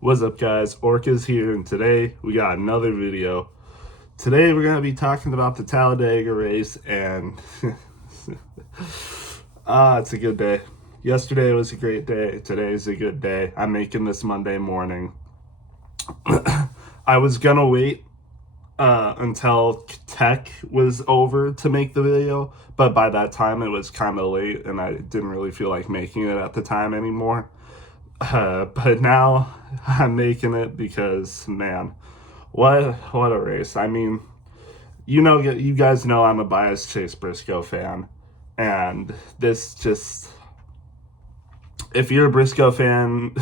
What's up, guys? Orca's here, and today we got another video. Today we're going to be talking about the Talladega race, and it's a good day. Yesterday was a great day. Today is a good day. I'm making this Monday morning. I was going to wait until tech was over to make the video, but by that time it was kind of late, and I didn't really feel like making it at the time anymore. But now I'm making it because, man, what a race. I mean, you guys know I'm a biased Chase Briscoe fan, and this just, if you're a Briscoe fan,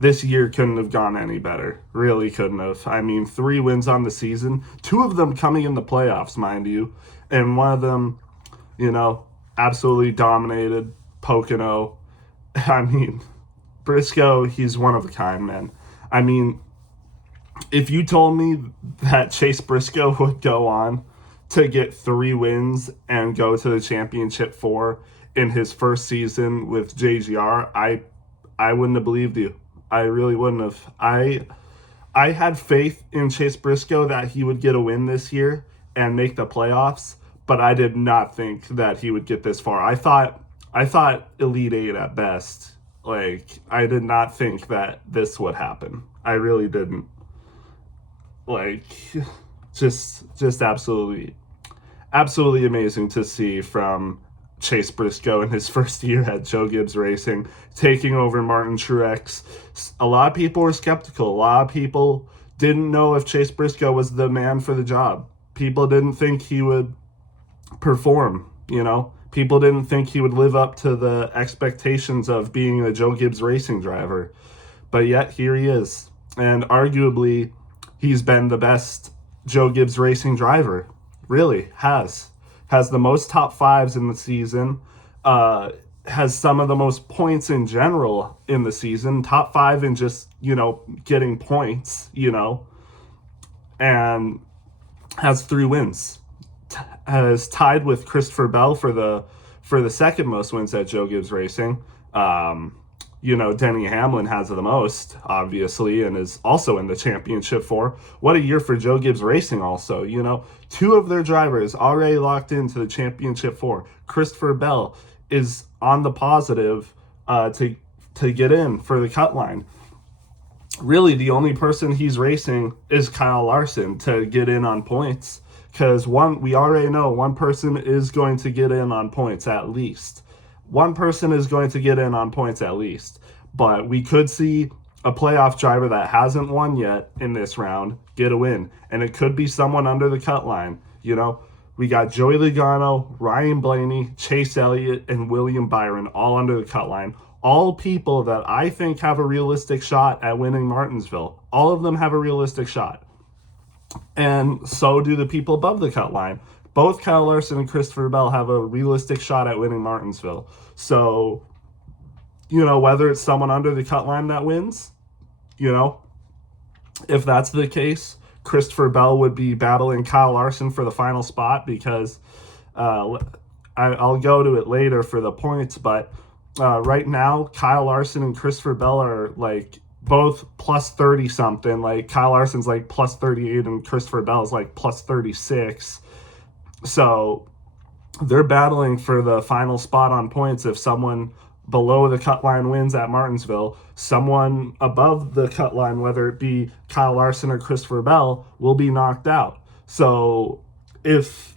this year couldn't have gone any better. Really couldn't have. I mean, 3 wins on the season, 2 of them coming in the playoffs, mind you, and one of them, absolutely dominated Pocono. I mean, Briscoe, he's one of a kind, man. I mean, if you told me that Chase Briscoe would go on to get 3 wins and go to the championship 4 in his first season with JGR, I wouldn't have believed you. I really wouldn't have. I had faith in Chase Briscoe that he would get a win this year and make the playoffs, but I did not think that he would get this far. I thought Elite 8 at best. I did not think that this would happen. I really didn't. Just absolutely amazing to see from Chase Briscoe in his first year at Joe Gibbs Racing, taking over Martin Truex. A lot of people were skeptical. A lot of people didn't know if Chase Briscoe was the man for the job. People didn't think he would perform, People didn't think he would live up to the expectations of being a Joe Gibbs Racing driver. But yet, here he is. And arguably, he's been the best Joe Gibbs Racing driver. Really, has. Has the most top 5s in the season. Has some of the most points in general in the season. Top 5 in just, getting points, And has 3 wins. Has tied with Christopher Bell for the second most wins at Joe Gibbs Racing. Denny Hamlin has the most, obviously, and is also in the championship 4. What a year for Joe Gibbs Racing also. 2 of their drivers already locked into the championship 4. Christopher Bell is on the positive to get in for the cut line. Really, the only person he's racing is Kyle Larson to get in on points. Because we already know one person is going to get in on points at least. One person is going to get in on points at least. But we could see a playoff driver that hasn't won yet in this round get a win. And it could be someone under the cut line. We got Joey Logano, Ryan Blaney, Chase Elliott, and William Byron all under the cut line. All people that I think have a realistic shot at winning Martinsville. All of them have a realistic shot. And so do the people above the cut line. Both Kyle Larson and Christopher Bell have a realistic shot at winning Martinsville. So, whether it's someone under the cut line that wins, if that's the case, Christopher Bell would be battling Kyle Larson for the final spot because I'll go to it later for the points. But right now, Kyle Larson and Christopher Bell are both plus 30 something. Kyle Larson's plus 38 and Christopher Bell's plus 36. So they're battling for the final spot on points. If someone below the cut line wins at Martinsville, someone above the cut line, whether it be Kyle Larson or Christopher Bell, will be knocked out. So if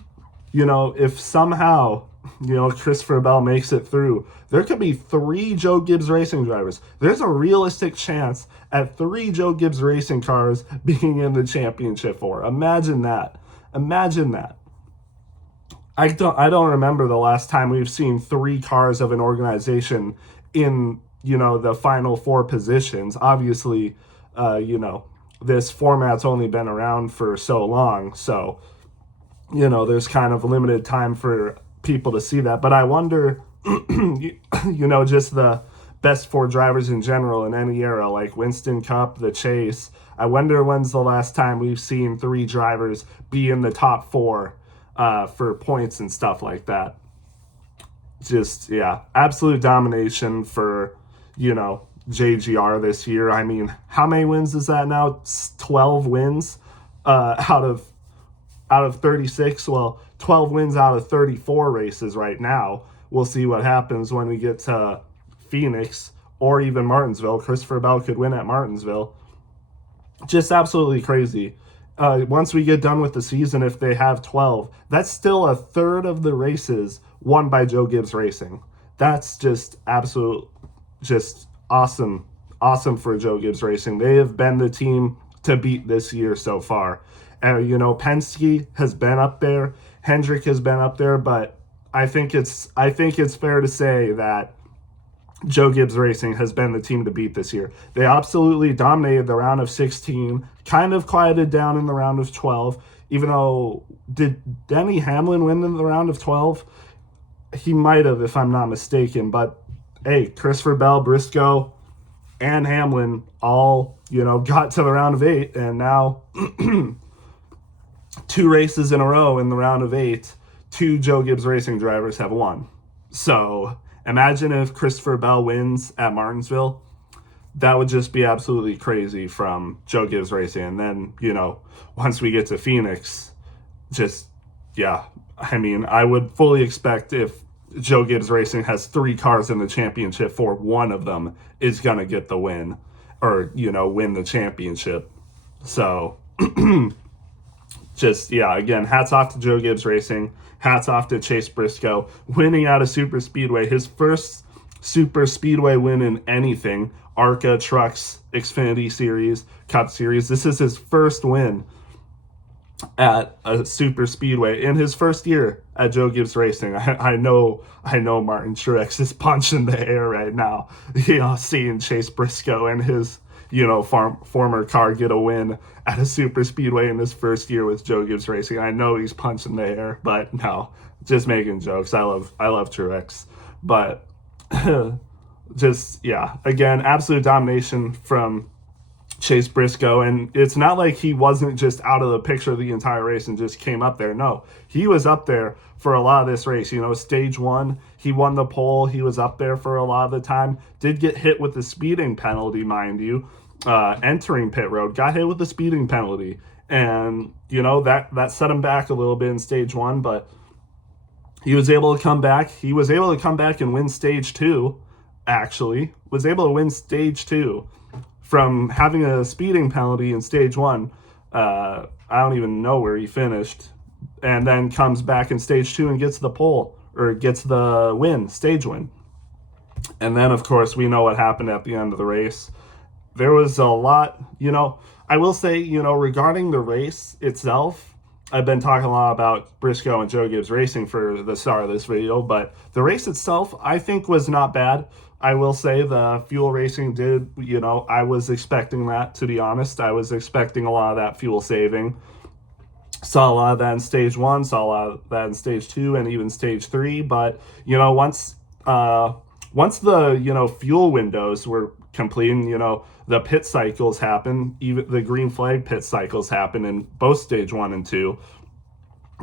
somehow Christopher Bell makes it through, there could be 3 Joe Gibbs Racing drivers. There's a realistic chance at 3 Joe Gibbs Racing cars being in the championship 4. Imagine that. I don't remember the last time we've seen 3 cars of an organization in, the final 4 positions. Obviously, this format's only been around for so long, so, there's kind of limited time for people to see that. But I wonder, just the best 4 drivers in general in any era, like Winston Cup, the Chase. I wonder when's the last time we've seen 3 drivers be in the top 4 for points and stuff like that. Just, yeah, absolute domination for, JGR this year. I mean, how many wins is that now? 12 wins out of 36. Well, 12 wins out of 34 races right now. We'll see what happens when we get to Phoenix or even Martinsville. Christopher Bell could win at Martinsville. Just absolutely crazy. Once we get done with the season, if they have 12, that's still a third of the races won by Joe Gibbs Racing. That's just just awesome for Joe Gibbs Racing. They have been the team to beat this year so far. Penske has been up there, Hendrick has been up there, but I think it's fair to say that Joe Gibbs Racing has been the team to beat this year. They absolutely dominated the round of 16, kind of quieted down in the round of 12, even though, did Denny Hamlin win in the round of 12? He might have, if I'm not mistaken, but hey, Christopher Bell, Briscoe, and Hamlin all, got to the round of 8, and now 2 races in a row in the round of 8, 2 Joe Gibbs Racing drivers have won. So imagine if Christopher Bell wins at Martinsville. That would just be absolutely crazy from Joe Gibbs Racing. And then, once we get to Phoenix, I would fully expect if Joe Gibbs Racing has 3 cars in the championship, for one of them is going to get the win or, win the championship. So again, hats off to Joe Gibbs Racing. Hats off to Chase Briscoe, winning out of Super Speedway. His first Super Speedway win in anything. ARCA, Trucks, Xfinity Series, Cup Series. This is his first win at a Super Speedway in his first year at Joe Gibbs Racing. I know Martin Truex is punching the air right now, seeing Chase Briscoe and his former car get a win at a Super Speedway in his first year with Joe Gibbs Racing. I know he's punching the air, but no, just making jokes. I love Truex, but again, absolute domination from Chase Briscoe, and it's not like he wasn't just out of the picture the entire race and just came up there. No, he was up there for a lot of this race. Stage 1, he won the pole. He was up there for a lot of the time. Did get hit with the speeding penalty, mind you. Entering pit road, got hit with the speeding penalty, and that set him back a little bit in stage 1, but he was able to come back. He was able to come back and win stage 2. Actually, was able to win stage 2 from having a speeding penalty in stage 1. I don't even know where he finished, and then comes back in stage 2 and gets the pole, or gets the win, stage win. And then of course we know what happened at the end of the race. There was a lot, I will say, regarding the race itself, I've been talking a lot about Briscoe and Joe Gibbs Racing for the start of this video, but the race itself, I think, was not bad. I will say the fuel racing did, I was expecting that, to be honest. I was expecting a lot of that fuel saving. Saw a lot of that in stage 1, saw a lot of that in stage 2, and even stage 3, but, once the, fuel windows were completing, the pit cycles happen, even the green flag pit cycles happen in both stage 1 and 2.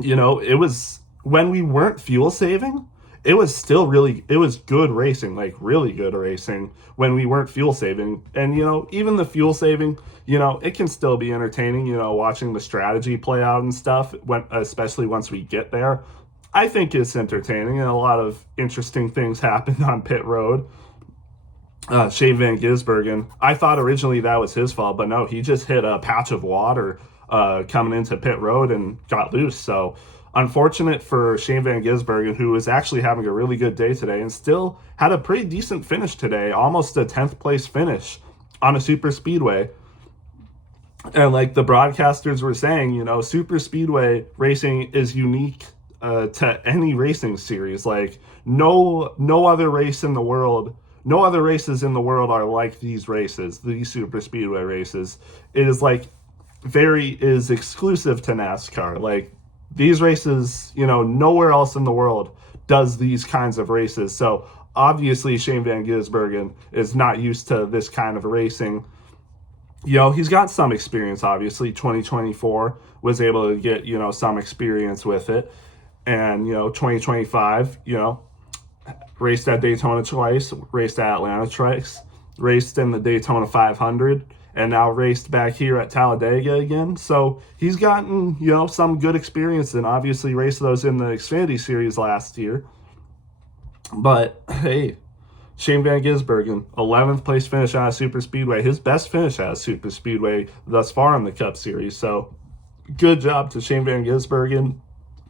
It was, when we weren't fuel saving, it was still it was good racing, like really good racing when we weren't fuel saving. And, even the fuel saving, it can still be entertaining, watching the strategy play out and stuff, especially once we get there. I think it's entertaining, and a lot of interesting things happened on pit road. Shane Van Gisbergen, I thought originally that was his fault, but no, he just hit a patch of water coming into pit road and got loose. So unfortunate for Shane Van Gisbergen, who was actually having a really good day today and still had a pretty decent finish today, almost a 10th place finish on a super speedway. And like the broadcasters were saying, super speedway racing is unique to any racing series. Like no other race in the world, no other races in the world are like these races, these super speedway races. It is is exclusive to NASCAR. Like these races, nowhere else in the world does these kinds of races. So obviously Shane Van Gisbergen is not used to this kind of racing. He's got some experience, obviously. 2024 was able to get, some experience with it. And, 2025, raced at Daytona twice, raced at Atlanta twice. raced in the Daytona 500, and now raced back here at Talladega again. So he's gotten, some good experience, and obviously raced those in the Xfinity Series last year. But hey, Shane Van Gisbergen, 11th place finish on a super speedway, his best finish at a super speedway thus far in the Cup Series. So good job to Shane Van Gisbergen.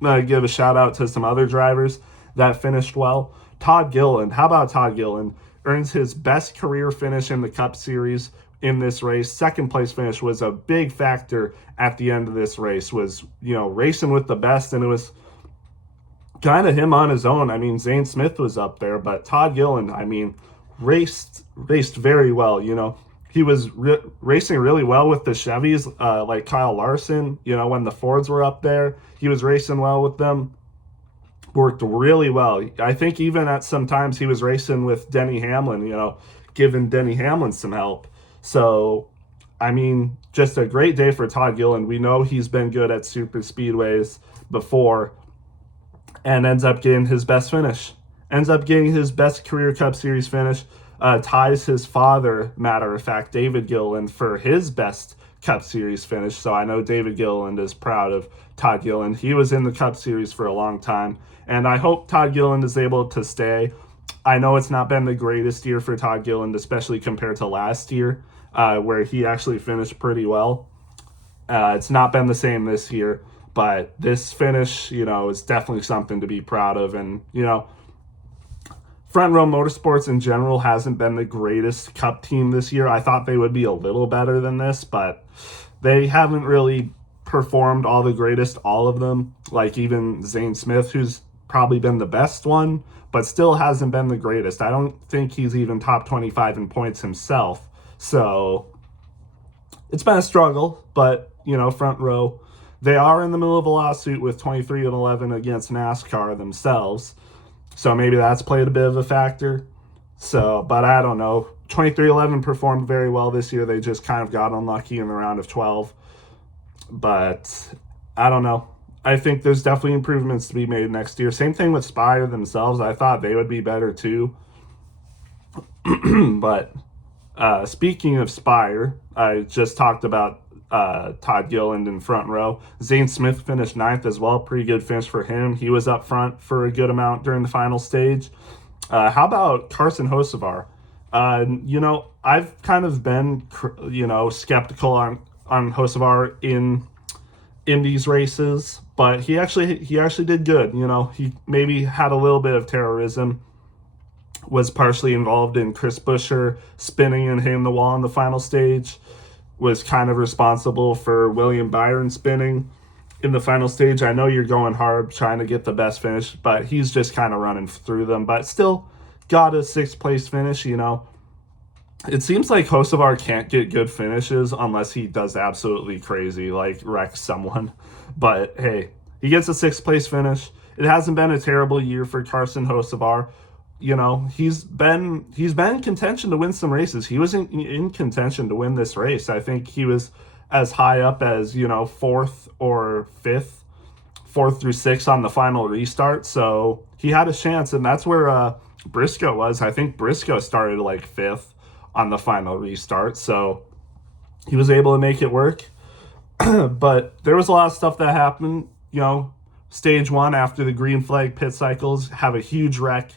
Give a shout out to some other drivers that finished well. Todd Gilliland, how about Todd Gilliland? Earns his best career finish in the Cup Series in this race. Second place finish was a big factor at the end of this race, was, racing with the best, and it was kind of him on his own. I mean, Zane Smith was up there, but Todd Gilliland, raced very well. He was racing really well with the Chevys, like Kyle Larson. When the Fords were up there, he was racing well with them. Worked really well. I think even at some times he was racing with Denny Hamlin, giving Denny Hamlin some help. So, just a great day for Todd Gilliland. We know he's been good at super speedways before, and ends up getting his best finish. Ends up getting his best career Cup Series finish. Ties his father, matter of fact, David Gilliland, for his best Cup Series finish. So I know David Gilliland is proud of Todd Gilliland. He was in the Cup Series for a long time, and I hope Todd Gilliland is able to stay. I know it's not been the greatest year for Todd Gilliland, especially compared to last year, where he actually finished pretty well. It's not been the same this year, but this finish, is definitely something to be proud of. And, Front Row Motorsports in general hasn't been the greatest Cup team this year. I thought they would be a little better than this, but they haven't really performed all the greatest, all of them. Like even Zane Smith, who's probably been the best one, but still hasn't been the greatest. I don't think he's even top 25 in points himself. So it's been a struggle, but, Front Row, they are in the middle of a lawsuit with 23-11 against NASCAR themselves. So maybe that's played a bit of a factor. So, but I don't know. 23-11 performed very well this year. They just kind of got unlucky in the round of 12. But I don't know. I think there's definitely improvements to be made next year. Same thing with Spire themselves. I thought they would be better too. But speaking of Spire, I just talked about Todd Gilliland in Front Row. Zane Smith finished 9th as well. Pretty good finish for him. He was up front for a good amount during the final stage. How about Carson Hocevar? I've kind of been, skeptical on Hocevar in these races, but he actually did good. He maybe had a little bit of terrorism, was partially involved in Chris Buescher spinning and hitting the wall in the final stage, was kind of responsible for William Byron spinning in the final stage. I know you're going hard trying to get the best finish, but he's just kind of running through them, but still got a 6th place finish. It seems like Hocevar can't get good finishes unless he does absolutely crazy, like wrecks someone. But hey, he gets a 6th place finish. It hasn't been a terrible year for Carson Hocevar. He's been in contention to win some races. He was in contention to win this race. I think he was as high up as, 4th or 5th, 4th through 6th on the final restart. So he had a chance, and that's where Briscoe was. I think Briscoe started like 5th on the final restart. So he was able to make it work. But there was a lot of stuff that happened. Stage 1 after the green flag pit cycles, have a huge wreck.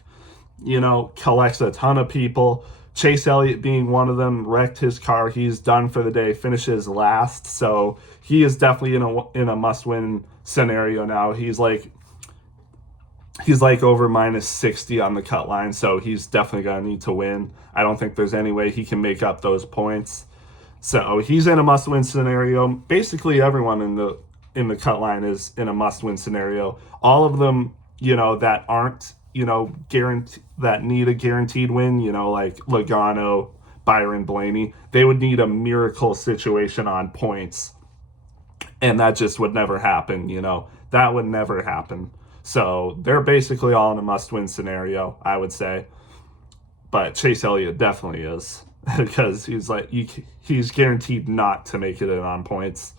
Collects a ton of people. Chase Elliott being one of them, wrecked his car. He's done for the day, finishes last. So he is definitely in a must-win scenario now. He's like over minus 60 on the cut line, so he's definitely going to need to win. I don't think there's any way he can make up those points. So he's in a must-win scenario. Basically everyone in the cut line is in a must-win scenario. All of them, that aren't, that need a guaranteed win, like Logano, Byron, Blaney, they would need a miracle situation on points. And that just would never happen, that would never happen. So they're basically all in a must-win scenario, I would say. But Chase Elliott definitely is, because he's guaranteed not to make it in on points.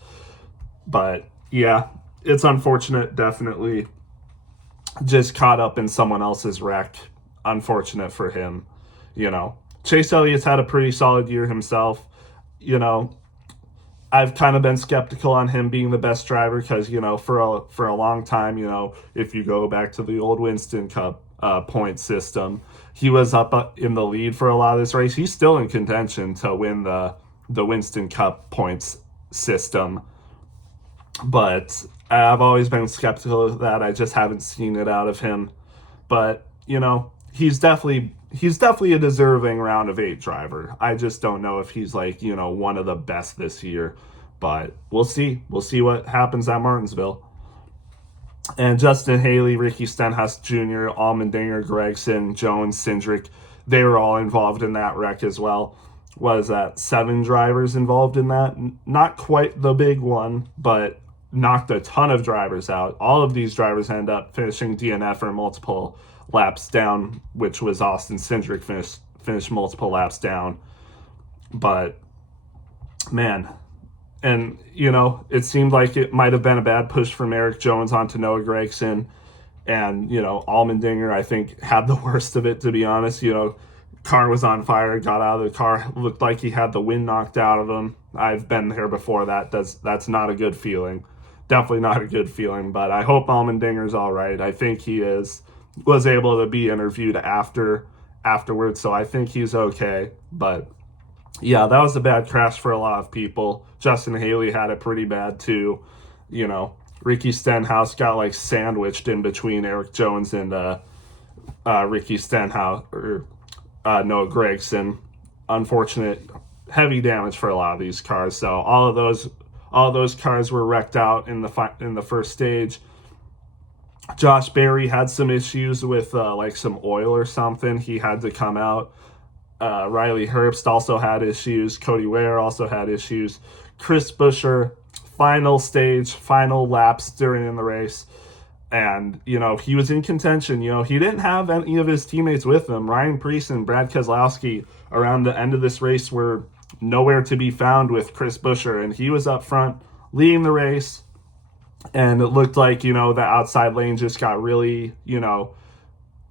But yeah, it's unfortunate, definitely. Just caught up in someone else's wreck. Unfortunate for him, Chase Elliott's had a pretty solid year himself. You know, I've kind of been skeptical on him being the best driver because, for a long time, if you go back to the old Winston Cup point system, he was up in the lead for a lot of this race. He's still in contention to win the Winston Cup points system, but I've always been skeptical of that. I just haven't seen it out of him. But, he's definitely a deserving round of 8 driver. I just don't know if he's one of the best this year. But we'll see. We'll see what happens at Martinsville. And Justin Haley, Ricky Stenhouse Jr., Allmendinger, Gregson, Jones, Cindric, they were all involved in that wreck as well. Was that 7 drivers involved in that? Not quite the big one, but knocked a ton of drivers out. All of these drivers end up finishing DNF or multiple laps down, which was Austin Cindric finished multiple laps down. But, man, and, it seemed like it might have been a bad push from Eric Jones onto Noah Gragson. And, Allmendinger, I think, had the worst of it, to be honest. Car was on fire, got out of the car, looked like he had the wind knocked out of him. I've been there before. That's not a good feeling. Definitely not a good feeling, but I hope Allmendinger's all right. I think he was able to be interviewed afterwards, so I think he's okay. But yeah, that was a bad crash for a lot of people. Justin Haley had it pretty bad too. Ricky Stenhouse got sandwiched in between Eric Jones and Ricky Stenhouse or Noah Gragson. Unfortunate, heavy damage for a lot of these cars. So all of those cars were wrecked out in the first stage. Josh Berry had some issues with some oil or something. He had to come out. Riley Herbst also had issues. Cody Ware also had issues. Chris Buescher, final stage, final laps during the race. And, he was in contention. He didn't have any of his teammates with him. Ryan Preece and Brad Keselowski around the end of this race were nowhere to be found with Chris Buescher. And he was up front leading the race. And it looked like, the outside lane just got really,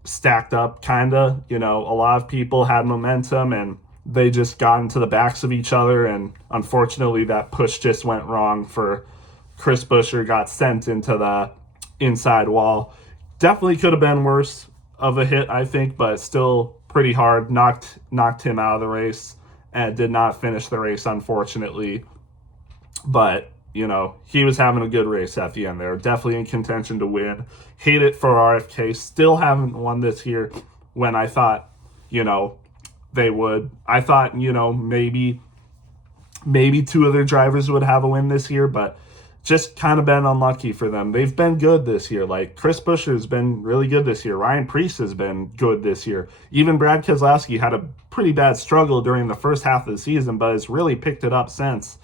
stacked up, kind of. A lot of people had momentum and they just got into the backs of each other. And unfortunately, that push just went wrong for Chris Buescher, got sent into the inside wall. Definitely could have been worse of a hit, I think, but still pretty hard. Knocked him out of the race and did not finish the race, unfortunately. But he was having a good race at the end there. Definitely in contention to win. Hate it for RFK. Still haven't won this year when I thought, they would. I thought, maybe 2 of their drivers would have a win this year, but just kind of been unlucky for them. They've been good this year. Chris Buescher's been really good this year. Ryan Preece has been good this year. Even Brad Keselowski had a pretty bad struggle during the first half of the season, but has really picked it up since.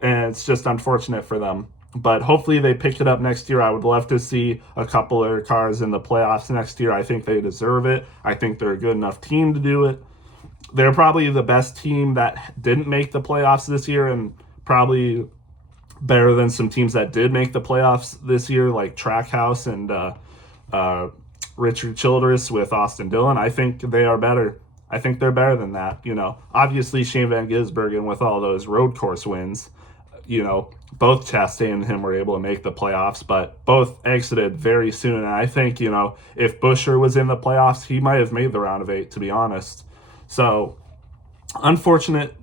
And it's just unfortunate for them. But hopefully they pick it up next year. I would love to see a couple of their cars in the playoffs next year. I think they deserve it. I think they're a good enough team to do it. They're probably the best team that didn't make the playoffs this year, and probably better than some teams that did make the playoffs this year, like Trackhouse and Richard Childress with Austin Dillon. I think they are better. I think they're better than that. Obviously Shane Van Gisbergen with all those road course wins, both Chastain and him were able to make the playoffs, but both exited very soon. And I think, if Buescher was in the playoffs, he might have made the round of 8, to be honest. So, unfortunate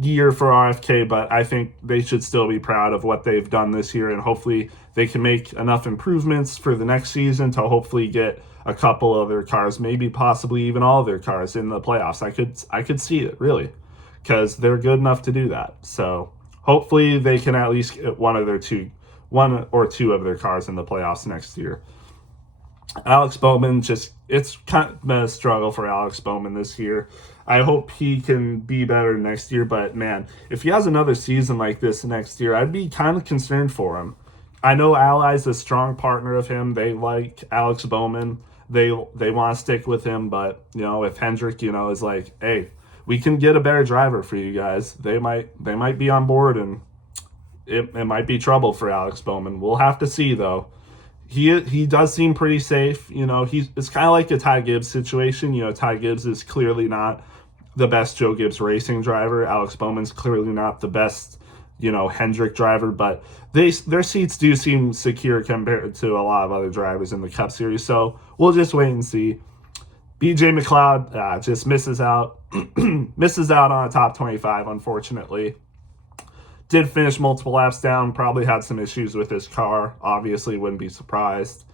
year for RFK, but I think they should still be proud of what they've done this year, and hopefully they can make enough improvements for the next season to hopefully get a couple of their cars, maybe possibly even all of their cars in the playoffs. I could see it, really, because they're good enough to do that. So hopefully they can at least get one or two of their cars in the playoffs next year. Alex Bowman, it's kind of been a struggle for Alex Bowman this year. I hope he can be better next year, but man, if he has another season like this next year, I'd be kind of concerned for him. I know Alli's a strong partner of him. They like Alex Bowman. They want to stick with him, but if Hendrick, is like, hey, we can get a better driver for you guys, they might be on board, and it might be trouble for Alex Bowman. We'll have to see though. He does seem pretty safe. It's kind of like a Ty Gibbs situation. Ty Gibbs is clearly not the best Joe Gibbs Racing driver. Alex Bowman's clearly not the best, Hendrick driver, but their seats do seem secure compared to a lot of other drivers in the Cup Series. So we'll just wait and see. BJ McLeod just misses out misses out on a top 25, unfortunately. Did finish multiple laps down, probably had some issues with his car. Obviously, wouldn't be surprised.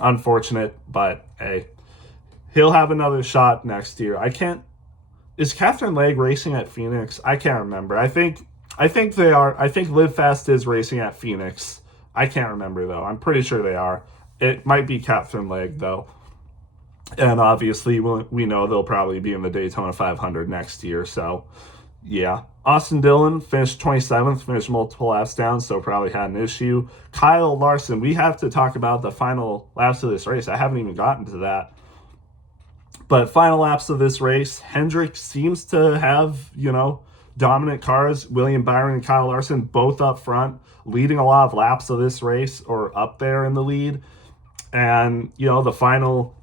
Unfortunate, but hey, he'll have another shot next year. Is Catherine Legge racing at Phoenix? I can't remember. I think they are. I think Live Fast is racing at Phoenix. I can't remember, though. I'm pretty sure they are. It might be Catherine Legge, though. And obviously, we know they'll probably be in the Daytona 500 next year. So, yeah. Austin Dillon finished 27th, finished multiple laps down, so probably had an issue. Kyle Larson, we have to talk about the final laps of this race. I haven't even gotten to that. But final laps of this race, Hendrick seems to have, dominant cars. William Byron and Kyle Larson both up front, leading a lot of laps of this race, or up there in the lead. And, the final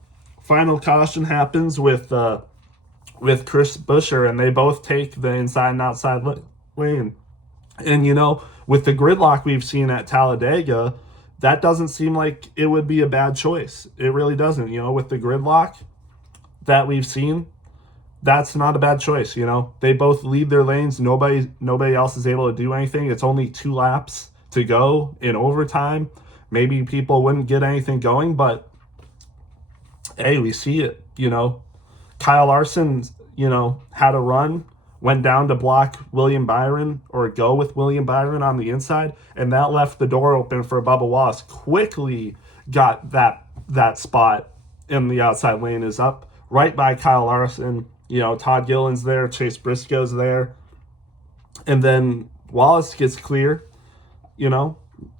caution happens with Chris Buescher, and they both take the inside and outside lane. And, with the gridlock we've seen at Talladega, that doesn't seem like it would be a bad choice. It really doesn't. With the gridlock that we've seen, that's not a bad choice. They both lead their lanes. Nobody else is able to do anything. It's only 2 laps to go in overtime. Maybe people wouldn't get anything going, but hey, we see it. Kyle Larson, had a run, went down to block William Byron or go with William Byron on the inside, and that left the door open for Bubba Wallace. Quickly got that spot in the outside lane, is up right by Kyle Larson. Todd Gilliland's there, Chase Briscoe's there, and then Wallace gets clear,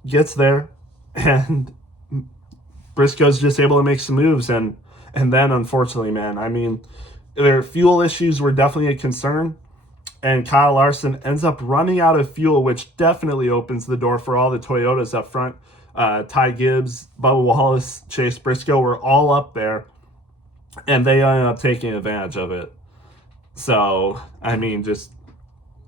gets there, and Briscoe's just able to make some moves, and then unfortunately, man, their fuel issues were definitely a concern, and Kyle Larson ends up running out of fuel, which definitely opens the door for all the Toyotas up front. Ty Gibbs, Bubba Wallace, Chase Briscoe were all up there, and they ended up taking advantage of it. So,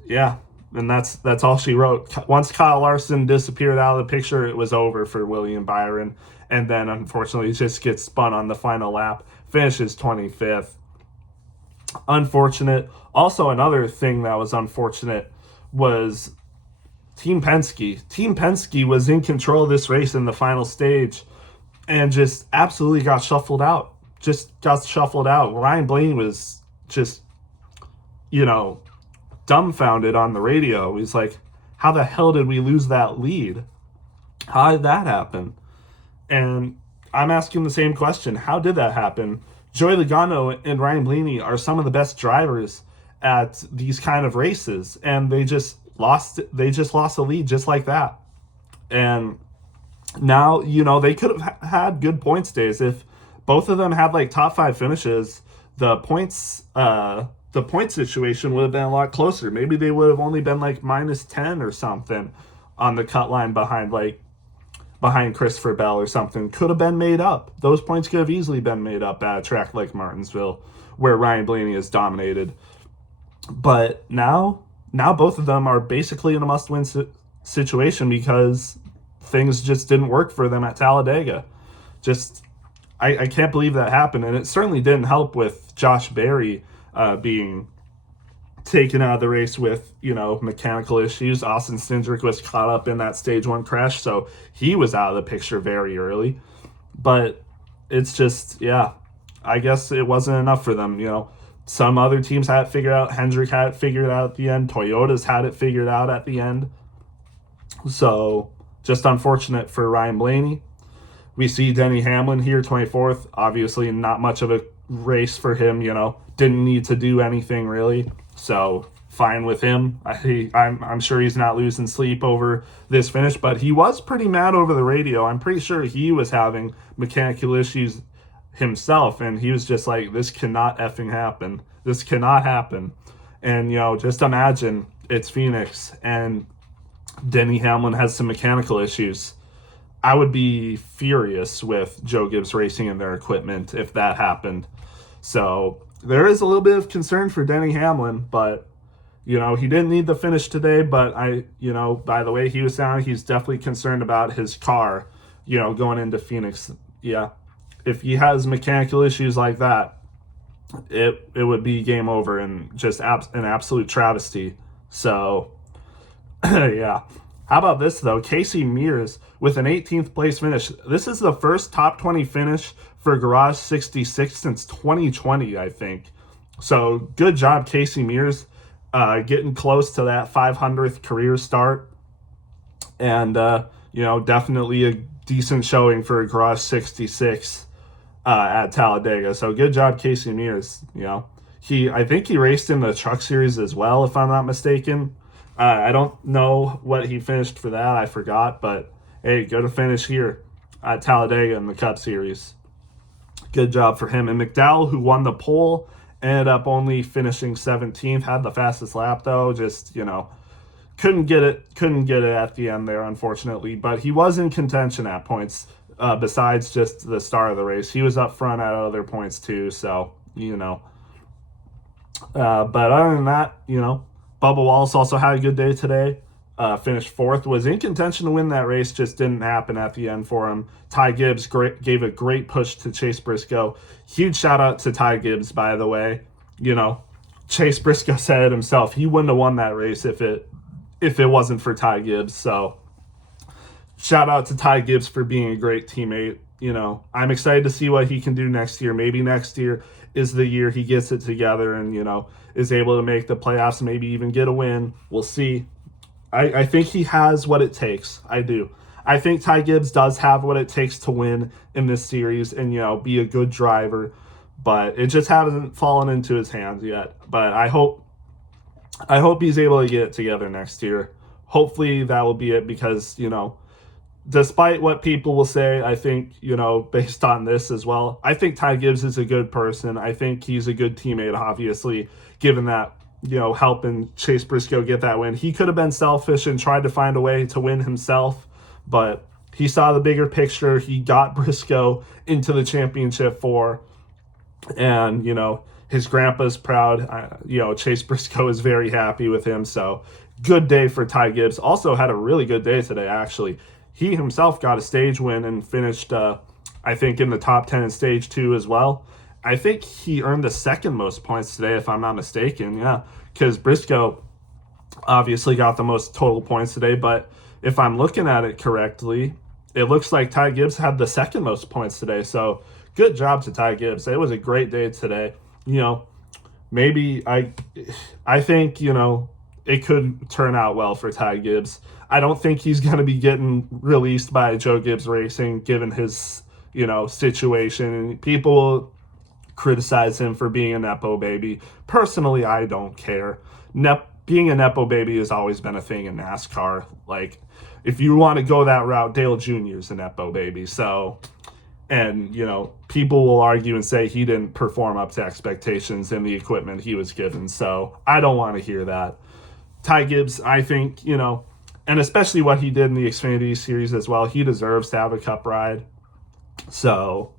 yeah, and that's all she wrote. Once Kyle Larson disappeared out of the picture, it was over for William Byron, and then unfortunately just gets spun on the final lap, finishes 25th. Unfortunate. Also, another thing that was unfortunate was Team Penske. Team Penske was in control of this race in the final stage and just absolutely got shuffled out. Ryan Blaney was just, dumbfounded on the radio. He's like, how the hell did we lose that lead? How did that happen? And I'm asking the same question. How did that happen? Joey Logano and Ryan Blaney are some of the best drivers at these kind of races, and they just lost the lead just like that. And now, they could have had good points days if both of them had like top 5 finishes. The points situation would have been a lot closer. Maybe they would have only been like -10 or something on the cut line behind Christopher Bell or something. Could have been made up. Those points could have easily been made up at a track like Martinsville, where Ryan Blaney is dominated. But now both of them are basically in a must-win situation because things just didn't work for them at Talladega. I can't believe that happened, and it certainly didn't help with Josh Berry being taken out of the race with, mechanical issues. Austin Cindric was caught up in that stage 1 crash, so he was out of the picture very early. But it's just, I guess it wasn't enough for them. Some other teams had it figured out. Hendrick had it figured out at the end. Toyotas had it figured out at the end. So just unfortunate for Ryan Blaney. We see Denny Hamlin here, 24th. Obviously not much of a race for him, Didn't need to do anything really. So fine with him. I'm sure he's not losing sleep over this finish, but he was pretty mad over the radio. I'm pretty sure he was having mechanical issues himself, and he was just like, this cannot effing happen. This cannot happen. And, just imagine it's Phoenix and Denny Hamlin has some mechanical issues. I would be furious with Joe Gibbs Racing and their equipment if that happened. So there is a little bit of concern for Denny Hamlin, but he didn't need the finish today, but by the way he was sounding, he's definitely concerned about his car, going into Phoenix. Yeah. If he has mechanical issues like that, it would be game over and just an absolute travesty. So, yeah. How about this, though? Casey Mears with an 18th place finish. This is the first top 20 finish for Garage 66 since 2020, I think. So, good job, Casey Mears, getting close to that 500th career start. And, definitely a decent showing for Garage 66 at Talladega. So, good job, Casey Mears. I think he raced in the Truck Series as well, if I'm not mistaken. I don't know what he finished for that. I forgot. But, hey, go to finish here at Talladega in the Cup Series. Good job for him. And McDowell, who won the pole, ended up only finishing 17th. Had the fastest lap, though. Just, couldn't get it at the end there, unfortunately. But he was in contention at points, besides just the start of the race. He was up front at other points, too. So, but other than that, Bubba Wallace also had a good day today. Finished fourth, was in contention to win that race, just didn't happen at the end for him. Ty Gibbs gave a great push to Chase Briscoe. Huge shout out to Ty Gibbs, by the way. Chase Briscoe said it himself. He wouldn't have won that race if it wasn't for Ty Gibbs. So shout out to Ty Gibbs for being a great teammate. I'm excited to see what he can do next year. Maybe next year is the year he gets it together and, is able to make the playoffs, maybe even get a win. We'll see. I think he has what it takes. I do. I think Ty Gibbs does have what it takes to win in this series and, be a good driver. But it just hasn't fallen into his hands yet. But I hope he's able to get it together next year. Hopefully that will be it because, despite what people will say, I think, based on this as well, I think Ty Gibbs is a good person. I think he's a good teammate, obviously, given that, helping Chase Briscoe get that win. He could have been selfish and tried to find a way to win himself, but he saw the bigger picture. He got Briscoe into the championship and, his grandpa's proud. Chase Briscoe is very happy with him, so good day for Ty Gibbs. Also had a really good day today, actually. He himself got a stage win and finished, I think, in the top 10 in stage 2 as well. I think he earned the second most points today, if I'm not mistaken. Yeah, because Briscoe obviously got the most total points today. But if I'm looking at it correctly, it looks like Ty Gibbs had the second most points today. So good job to Ty Gibbs. It was a great day today. Maybe I think, it could turn out well for Ty Gibbs. I don't think he's going to be getting released by Joe Gibbs Racing, given his, situation. People criticize him for being a Nepo baby. Personally, I don't care. Being a Nepo baby has always been a thing in NASCAR. Like, if you want to go that route, Dale Jr. is a Nepo baby. So, and, people will argue and say he didn't perform up to expectations in the equipment he was given. So, I don't want to hear that. Ty Gibbs, I think, and especially what he did in the Xfinity Series as well, he deserves to have a Cup ride. So,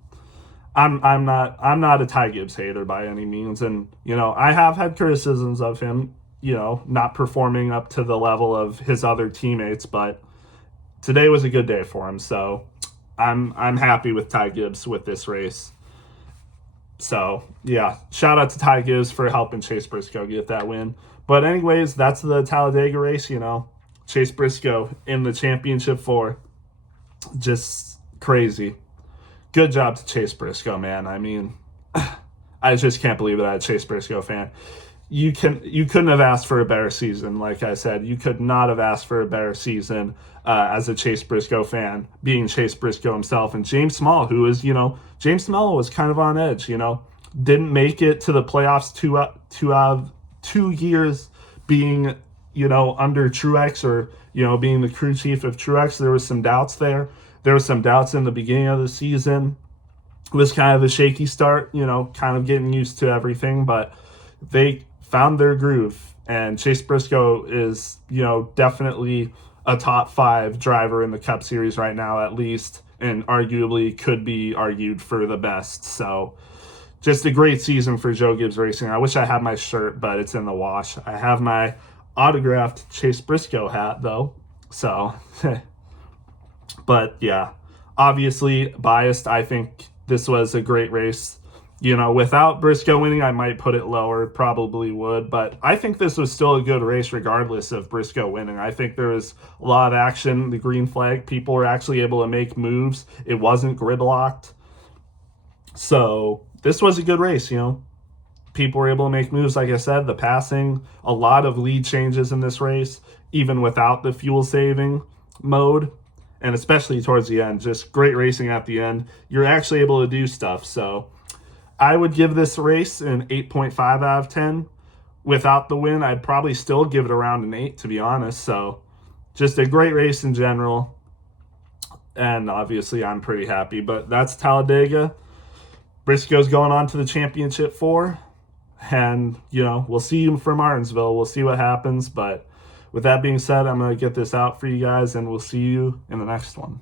I'm not a Ty Gibbs hater by any means, and I have had criticisms of him, not performing up to the level of his other teammates, but today was a good day for him, so I'm happy with Ty Gibbs with this race. So yeah, shout out to Ty Gibbs for helping Chase Briscoe get that win. But anyways, that's the Talladega race. Chase Briscoe in the championship 4, just crazy. Good job to Chase Briscoe, man. I mean, I just can't believe that I'm a Chase Briscoe fan. You couldn't have asked for a better season. Like I said, you could not have asked for a better season as a Chase Briscoe fan, being Chase Briscoe himself. And James Small, who is, James Small was kind of on edge, didn't make it to the playoffs 2 years being, under Truex or, being the crew chief of Truex. There was some doubts there. There was some doubts in the beginning of the season. It was kind of a shaky start, kind of getting used to everything, but they found their groove. And Chase Briscoe is, definitely a top 5 driver in the Cup Series right now, at least, and arguably could be argued for the best. So just a great season for Joe Gibbs Racing. I wish I had my shirt, but it's in the wash. I have my autographed Chase Briscoe hat, though. So, but yeah, obviously biased. I think this was a great race. You know, without Briscoe winning, I might put it lower, probably would. But I think this was still a good race regardless of Briscoe winning. I think there was a lot of action, the green flag. People were actually able to make moves. It wasn't gridlocked. So this was a good race, you know. People were able to make moves, like I said, the passing, a lot of lead changes in this race, even without the fuel saving mode, and especially towards the end. Just great racing at the end. You're actually able to do stuff. So I would give this race an 8.5 out of 10. Without the win, I'd probably still give it around an 8, to be honest. So just a great race in general. And obviously, I'm pretty happy. But that's Talladega. Briscoe's going on to the championship 4. And, you know, we'll see you from Martinsville. We'll see what happens. But with that being said, I'm going to get this out for you guys, and we'll see you in the next one.